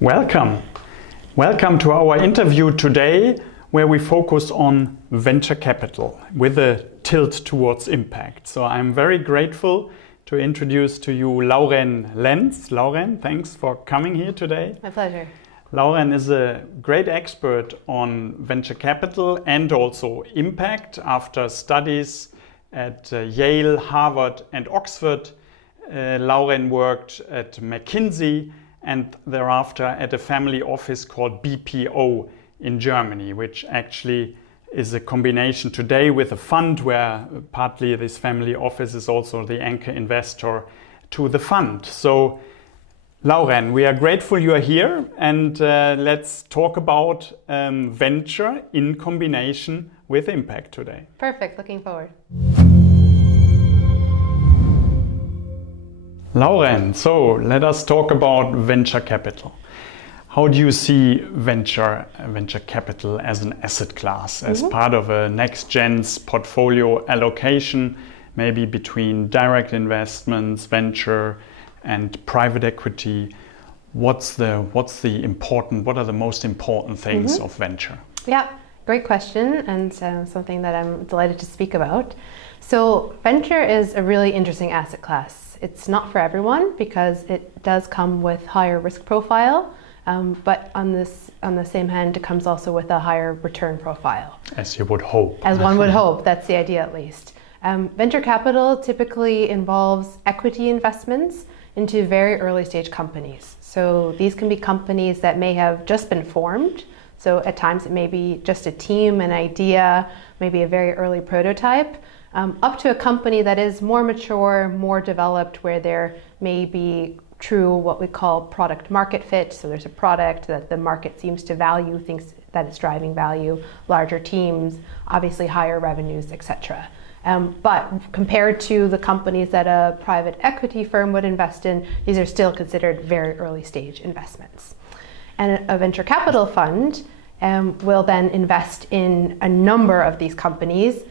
Welcome. Welcome to our interview today, where we focus on venture capital with a tilt towards impact. So I'm very grateful to introduce to you Lauren Lentz. Lauren, thanks for coming here today. My pleasure. Lauren is a great expert on venture capital and also impact. After studies at Yale, Harvard and Oxford, Lauren worked at McKinsey and thereafter at a family office called BPO in Germany, which actually is a combination today with a fund where partly this family office is also the anchor investor to the fund. So Lauren, we are grateful you are here, and let's talk about venture in combination with impact today. Perfect, looking forward. Lauren, so let us talk about venture capital. How do you see venture capital as an asset class, as part of a NextGens portfolio allocation, maybe between direct investments, venture and private equity? What are the most important things of venture? Yeah, great question, and something that I'm delighted to speak about. So venture is a really interesting asset class. It's not for everyone because it does come with higher risk profile, but on the same hand, it comes also with a higher return profile. As you would hope. As one would hope, that's the idea at least. Venture capital typically involves equity investments into very early stage companies. So these can be companies that may have just been formed. So at times it may be just a team, an idea, maybe a very early prototype, up to a company that is more mature, more developed, where there may be true what we call product market fit. So there's a product that the market seems to value, thinks that it's driving value, larger teams, obviously higher revenues, etc. But compared to the companies that a private equity firm would invest in, these are still considered very early stage investments. And a venture capital fund will then invest in a number of these companies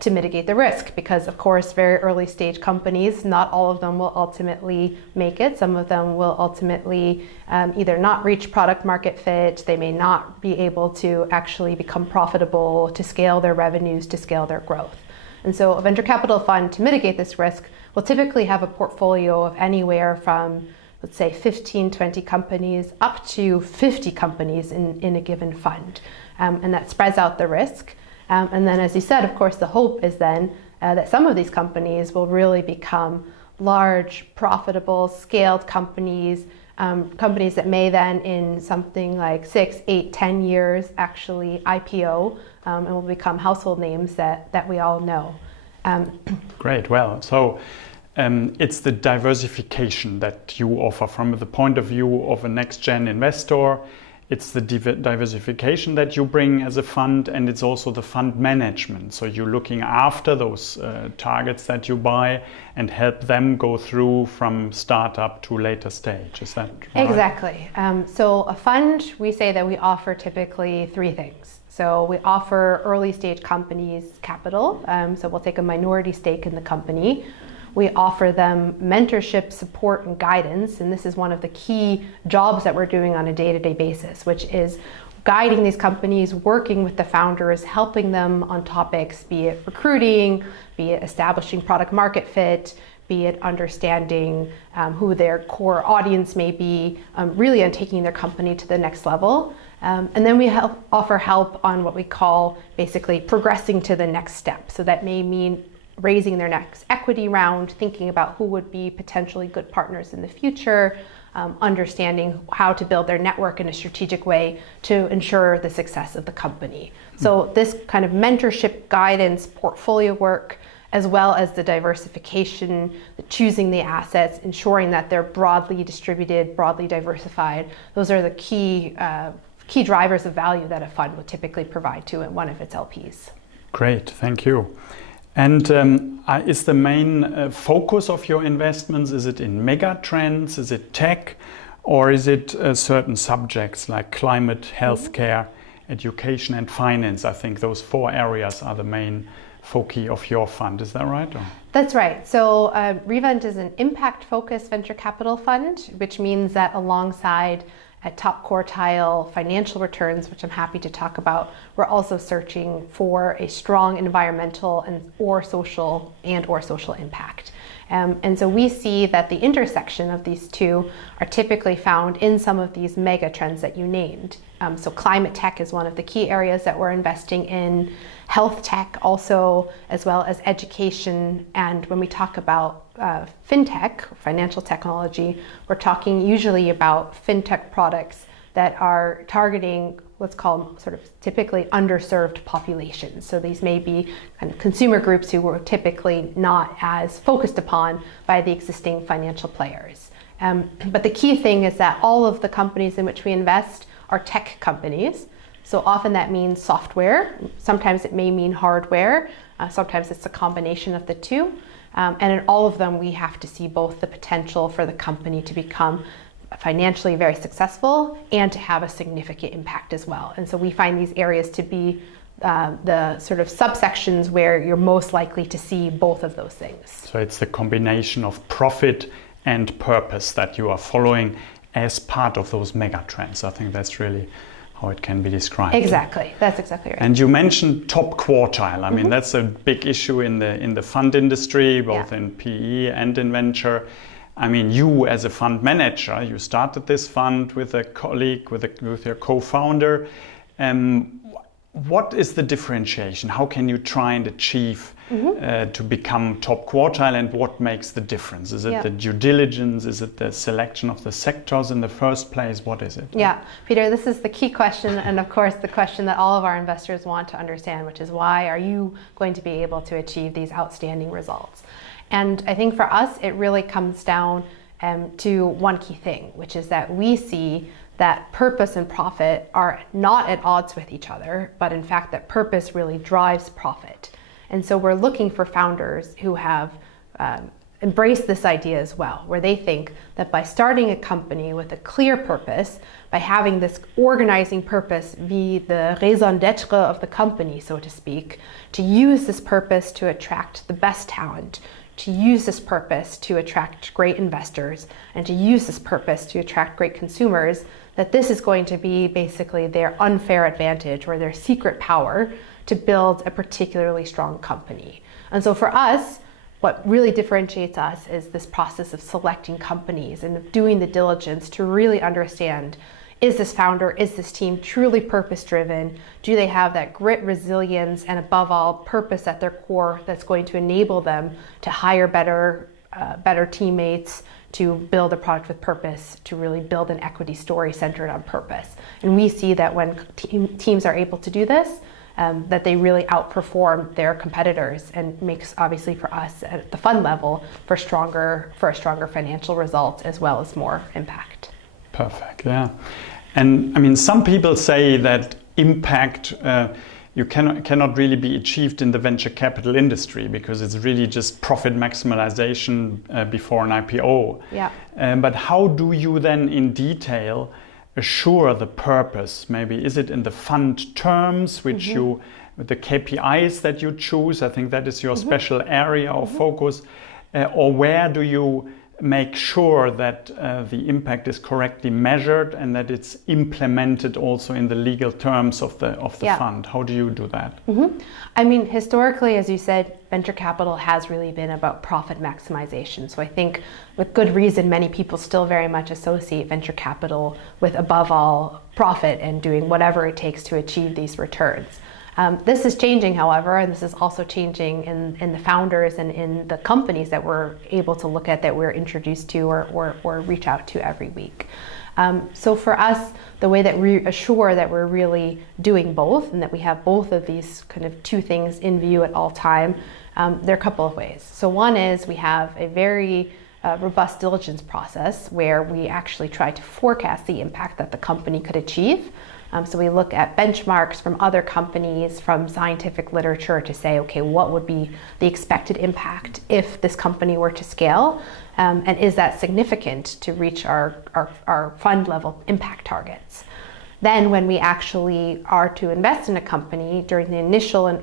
to mitigate the risk, because of course very early stage companies, not all of them will ultimately make it. Some of them will ultimately either not reach product market fit, they may not be able to actually become profitable, to scale their revenues, to scale their growth. And so a venture capital fund, to mitigate this risk, will typically have a portfolio of anywhere from, let's say, 15, 20 companies up to 50 companies in a given fund. And that spreads out the risk. And then, as you said, of course, the hope is then that some of these companies will really become large, profitable, scaled companies, companies that may then in something like 6, 8, 10 years actually IPO and will become household names that we all know. Great, well, so it's the diversification that you offer from the point of view of a next-gen investor. It's the diversification that you bring as a fund, and it's also the fund management. So you're looking after those targets that you buy and help them go through from startup to later stage. Is that right? Exactly. So a fund, we say that we offer typically three things. So we offer early stage companies capital. So we'll take a minority stake in the company. We offer them mentorship, support, and guidance, and this is one of the key jobs that we're doing on a day-to-day basis, which is guiding these companies, working with the founders, helping them on topics, be it recruiting, be it establishing product market fit, be it understanding who their core audience may be, really on taking their company to the next level. And then we offer help on what we call basically progressing to the next step. So that may mean raising their next equity round, thinking about who would be potentially good partners in the future, understanding how to build their network in a strategic way to ensure the success of the company. So this kind of mentorship, guidance, portfolio work, as well as the diversification, the choosing the assets, ensuring that they're broadly distributed, broadly diversified, those are the key drivers of value that a fund would typically provide to one of its LPs. Great, thank you. And is the main focus of your investments, is it in mega trends, is it tech, or is it certain subjects like climate, healthcare, education and finance? I think those four areas are the main foci of your fund, is that right? Or? That's right. So Revent is an impact-focused venture capital fund, which means that alongside at top quartile financial returns, which I'm happy to talk about, we're also searching for a strong environmental or social impact. And so we see that the intersection of these two are typically found in some of these mega trends that you named. So climate tech is one of the key areas that we're investing in, health tech also, as well as education. And when we talk about fintech, financial technology, we're talking usually about fintech products that are targeting what's called sort of typically underserved populations. So these may be kind of consumer groups who were typically not as focused upon by the existing financial players. But the key thing is that all of the companies in which we invest are tech companies. So often that means software. Sometimes it may mean hardware. Sometimes it's a combination of the two. And in all of them, we have to see both the potential for the company to become financially very successful and to have a significant impact as well. And so we find these areas to be the sort of subsections where you're most likely to see both of those things. So it's the combination of profit and purpose that you are following as part of those mega trends. I think that's really how it can be described. Exactly, that's exactly right. And you mentioned top quartile. I mean, that's a big issue in the fund industry, both in PE and in venture. I mean, you as a fund manager, you started this fund with a colleague, with your co-founder. What is the differentiation? How can you try and achieve to become top quartile, and what makes the difference? Is it the due diligence? Is it the selection of the sectors in the first place? What is it? Yeah, Peter, this is the key question, and of course the question that all of our investors want to understand, which is why are you going to be able to achieve these outstanding results? And I think for us, it really comes down to one key thing, which is that we see that purpose and profit are not at odds with each other, but in fact that purpose really drives profit. And so we're looking for founders who have embraced this idea as well, where they think that by starting a company with a clear purpose, by having this organizing purpose be the raison d'etre of the company, so to speak, to use this purpose to attract the best talent, to use this purpose to attract great investors, and to use this purpose to attract great consumers, that this is going to be basically their unfair advantage or their secret power to build a particularly strong company. And so for us, what really differentiates us is this process of selecting companies and of doing the diligence to really understand, is this founder, is this team truly purpose-driven? Do they have that grit, resilience, and above all, purpose at their core that's going to enable them to hire better teammates, to build a product with purpose, to really build an equity story centered on purpose? And we see that when teams are able to do this, that they really outperform their competitors, and makes obviously for us at the fund level for a stronger financial result as well as more impact. Perfect, yeah. And I mean, some people say that impact you cannot really be achieved in the venture capital industry because it's really just profit maximization before an IPO. Yeah. But how do you then in detail assure the purpose? Maybe is it in the fund terms, which the KPIs that you choose? I think that is your special area of focus. Or where do you make sure that the impact is correctly measured and that it's implemented also in the legal terms of the fund? How do you do that? I mean, historically, as you said, venture capital has really been about profit maximization. So I think with good reason, many people still very much associate venture capital with above all profit and doing whatever it takes to achieve these returns. This is changing, however, and this is also changing in the founders and in the companies that we're able to look at, that we're introduced to or reach out to every week. So for us, the way that we assure that we're really doing both and that we have both of these kind of two things in view at all time, there are a couple of ways. So one is we have a very robust diligence process where we actually try to forecast the impact that the company could achieve. So we look at benchmarks from other companies, from scientific literature to say, okay, what would be the expected impact if this company were to scale? And is that significant to reach our fund level impact targets? Then when we actually are to invest in a company during the initial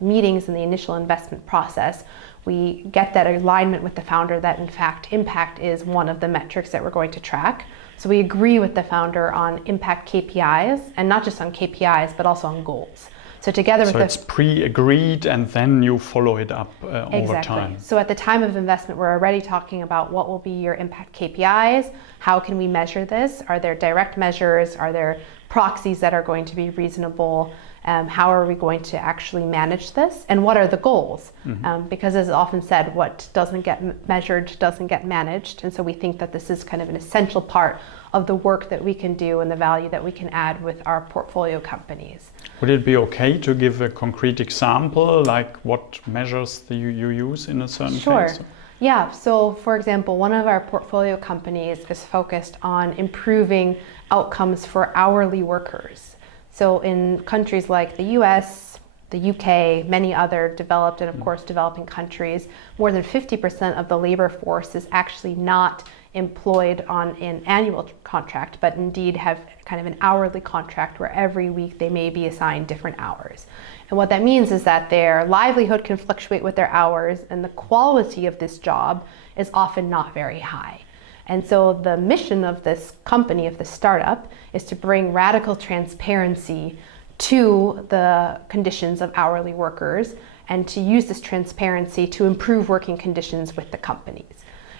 meetings and the initial investment process, we get that alignment with the founder that in fact impact is one of the metrics that we're going to track. So we agree with the founder on impact KPIs, and not just on KPIs, but also on goals. So together with it's pre-agreed and then you follow it up over time. So at the time of investment, we're already talking about what will be your impact KPIs, how can we measure this, are there direct measures, are there proxies that are going to be reasonable, how are we going to actually manage this, and what are the goals? Because as often said, what doesn't get measured doesn't get managed, and so we think that this is kind of an essential part of the work that we can do and the value that we can add with our portfolio companies. Would it be okay to give a concrete example, like what measures you use in a certain case? Sure. Yeah, so for example, one of our portfolio companies is focused on improving outcomes for hourly workers. So in countries like the US, the UK, many other developed and of course developing countries, more than 50% of the labor force is actually not employed on an annual contract, but indeed have kind of an hourly contract where every week they may be assigned different hours. And what that means is that their livelihood can fluctuate with their hours, and the quality of this job is often not very high. And so the mission of this company, of this startup, is to bring radical transparency to the conditions of hourly workers and to use this transparency to improve working conditions with the companies.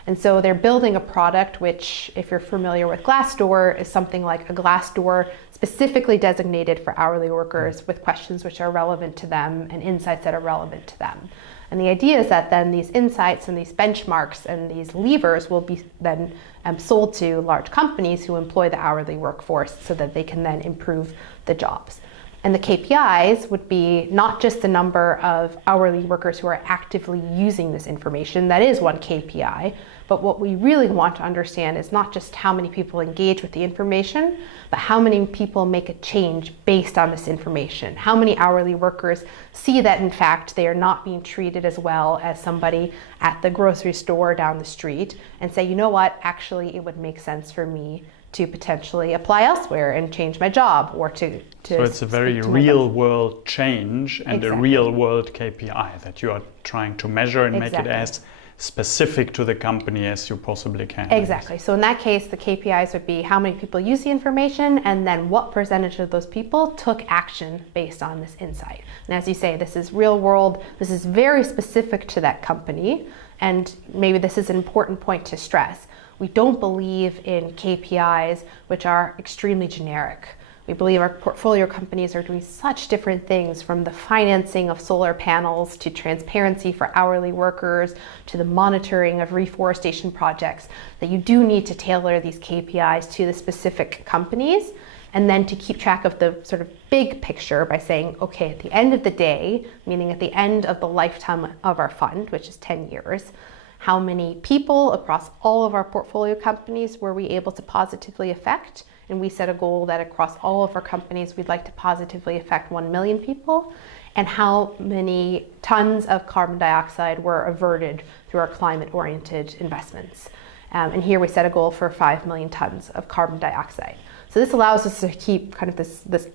And so they're building a product which, if you're familiar with Glassdoor, is something like a Glassdoor specifically designated for hourly workers with questions which are relevant to them and insights that are relevant to them. And the idea is that then these insights and these benchmarks and these levers will be then sold to large companies who employ the hourly workforce so that they can then improve the jobs. And the KPIs would be not just the number of hourly workers who are actively using this information, that is one KPI, but what we really want to understand is not just how many people engage with the information, but how many people make a change based on this information. How many hourly workers see that in fact they are not being treated as well as somebody at the grocery store down the street and say, you know what, actually it would make sense for me to potentially apply elsewhere and change my job, or to so it's a very real world change and a real world KPI that you are trying to measure and make it as specific to the company as you possibly can. Exactly. So in that case, the KPIs would be how many people use the information and then what percentage of those people took action based on this insight. And as you say, this is real world, this is very specific to that company, and maybe this is an important point to stress. We don't believe in KPIs which are extremely generic. We believe our portfolio companies are doing such different things, from the financing of solar panels to transparency for hourly workers to the monitoring of reforestation projects, that you do need to tailor these KPIs to the specific companies, and then to keep track of the sort of big picture by saying, okay, at the end of the day, meaning at the end of the lifetime of our fund, which is 10 years, how many people across all of our portfolio companies were we able to positively affect? And we set a goal that across all of our companies, we'd like to positively affect 1 million people. And how many tons of carbon dioxide were averted through our climate-oriented investments. And here we set a goal for 5 million tons of carbon dioxide. So this allows us to keep kind of this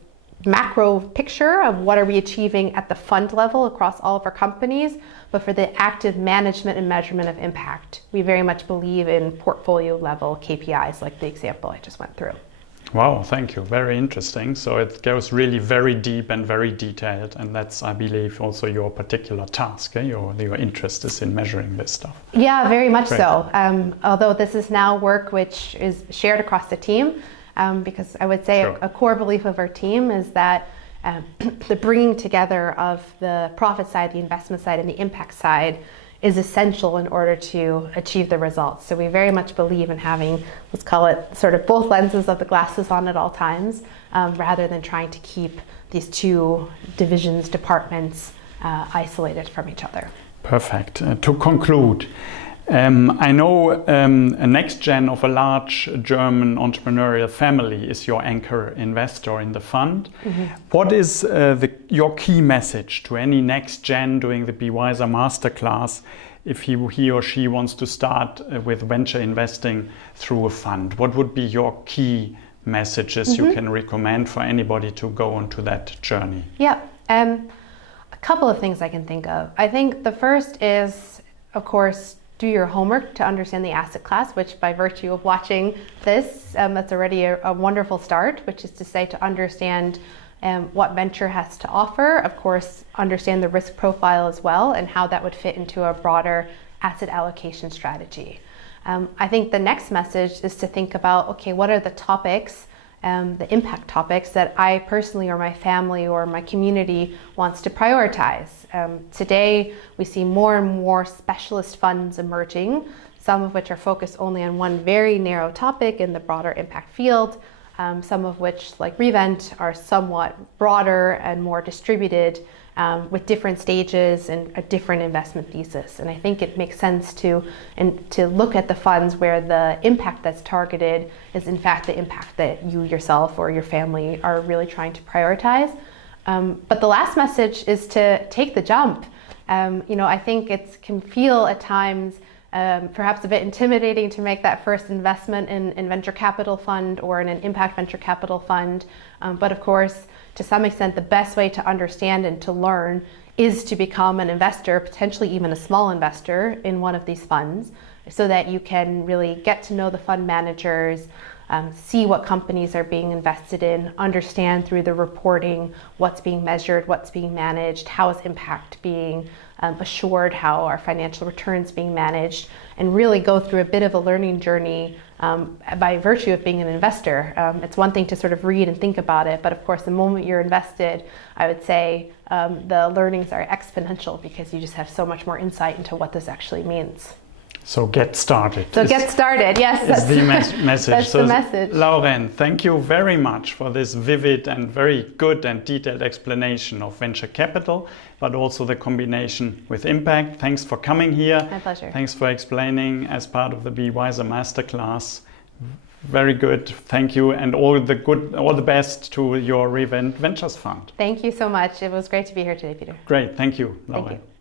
macro picture of what are we achieving at the fund level across all of our companies, but for the active management and measurement of impact, we very much believe in portfolio level KPIs like the example I just went through. Wow, thank you. Very interesting. So it goes really very deep and very detailed, and that's, I believe, also your particular task. Your interest is in measuring this stuff. Yeah, very much Great. So. Although this is now work which is shared across the team, because I would say Sure. a core belief of our team is that the bringing together of the profit side, the investment side, and the impact side is essential in order to achieve the results. So we very much believe in having, let's call it, sort of both lenses of the glasses on at all times, rather than trying to keep these two divisions, departments, isolated from each other. Perfect. To conclude, I know a NextGen of a large German entrepreneurial family is your anchor investor in the fund. Mm-hmm. What is your key message to any NextGen doing the BeeWyzer Masterclass if he or she wants to start with venture investing through a fund? What would be your key messages you can recommend for anybody to go onto that journey? Yeah, a couple of things I can think of. I think the first is, of course, do your homework to understand the asset class, which by virtue of watching this, that's already a wonderful start, which is to say to understand what venture has to offer, of course, understand the risk profile as well and how that would fit into a broader asset allocation strategy. I think the next message is to think about, okay, what are the topics, the impact topics that I personally or my family or my community wants to prioritize. Today, we see more and more specialist funds emerging, some of which are focused only on one very narrow topic in the broader impact field, some of which, like Revent, are somewhat broader and more distributed with different stages and a different investment thesis. And I think it makes sense to look at the funds where the impact that's targeted is in fact the impact that you yourself or your family are really trying to prioritize. But the last message is to take the jump. I think it can feel at times perhaps a bit intimidating to make that first investment in venture capital fund or in an impact venture capital fund. But of course, to some extent, the best way to understand and to learn is to become an investor, potentially even a small investor in one of these funds, so that you can really get to know the fund managers, see what companies are being invested in, understand through the reporting what's being measured, what's being managed, how is impact being assured, how are financial returns being managed, and really go through a bit of a learning journey by virtue of being an investor. It's one thing to sort of read and think about it, but of course the moment you're invested, I would say the learnings are exponential because you just have so much more insight into what this actually means. So get started. Get started, yes. That's the message. That's the message. Lauren, thank you very much for this vivid and very good and detailed explanation of venture capital, but also the combination with impact. Thanks for coming here. My pleasure. Thanks for explaining as part of the BeeWyzer Masterclass. Very good. Thank you, and all the best to your Revent Ventures Fund. Thank you so much. It was great to be here today, Peter. Great. Thank you, Lauren. Thank you.